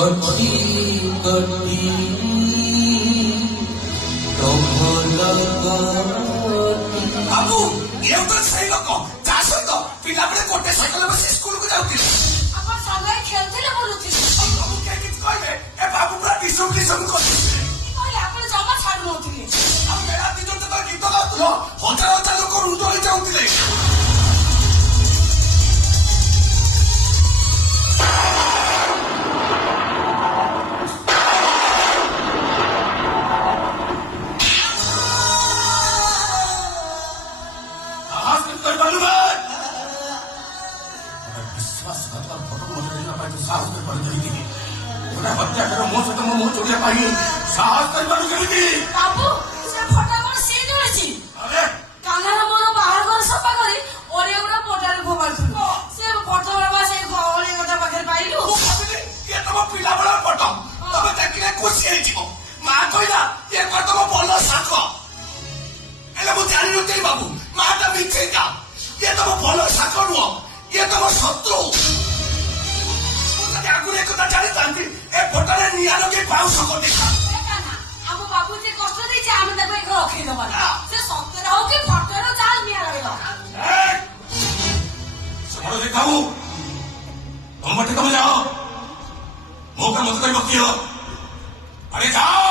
কটি কটি বাবু এও তো সেই লোক যার সହିତ ପିଲାବେଳେ ଗୋଟେ ସାଇକେଲ ବସି ସ୍କୁଲକୁ ଯାଉଥିଲେ। ଆପଣ ସାଙ୍ଗରେ ଖେଳୁଥିଲେ ବୁଲୁଥିଲେ। ବାବୁ କିଏ କିଛି କହିଲେ ଏ ବାବୁ ପୁରା ଟିସମ୍ କରୁଥିଲେ। କହିଲେ ଆପଣ ଜମା ଛାଡୁନଥିଲେ। ଆଉ ମେଳା ଦିନ ଯେତେବେଳେ ଗୀତ ଗାଉଥିଲ ହଜାର ହଜାର ଲୋକ ରୁଣ୍ଡ ହେଇଯାଉଥିଲେ। ବାବୁ ସେ ଫଟା କଣ ସିଏ ଜଳିଛି? କାହ୍ନାର ମୋର ବାହାଘର ସଫା କରି ଅଳିଆ ଗୁଡା ପଦାରେ ଫୋପାଡୁଥିଲୁ। ସେ ଫଟୋ ବା ସେଇ ଅଳିଆ କଥା ପାଖରେ ପାଇଲୁ। ତମ ପିଲା ବେଳ ଫଟୋ ତମେ ଦେଖିଲେ ଖୁସି ହେଇଯିବ। ମା କହିଲା ଏ ତମ ଭଲ ସାଙ୍ଗ ହେଲେ ମୁଁ ଜାଣିନଥିଲି ବାବୁ ମାଟା ମିଛେଇଟା। ଇଏ ତମ ଭଲ ସାଙ୍ଗ ନୁହଁ, ଇଏ ତମ ଶତ୍ରୁ। ମୁଁ ଯଦି ଆଗରୁ ଏକଥା ଜାଣିଥାନ୍ତି ଏ ଫଟୋରେ ନିଆଁ ଲଗେଇ ପାଉଁଶ କରିଦେଇଥାନ୍ତି। ଆମ ବାବୁ ଯେ କଷ୍ଟ ଦେଇଛି ଆମେ ତାକୁ ଏକ ରଖେଇଦବା। ସେ ସତରେ ହଉ କି ଫଟୋରେ ଚାଲ ନିଆଁ ଲଗେଇବା। ସେପଟ ଦେଖାଉ ତମ ବାଟେ ତମେ ଯାଅ ମୋ କାମ ମତେ କରି ବକିବ। ଆରେ ଯାଅ।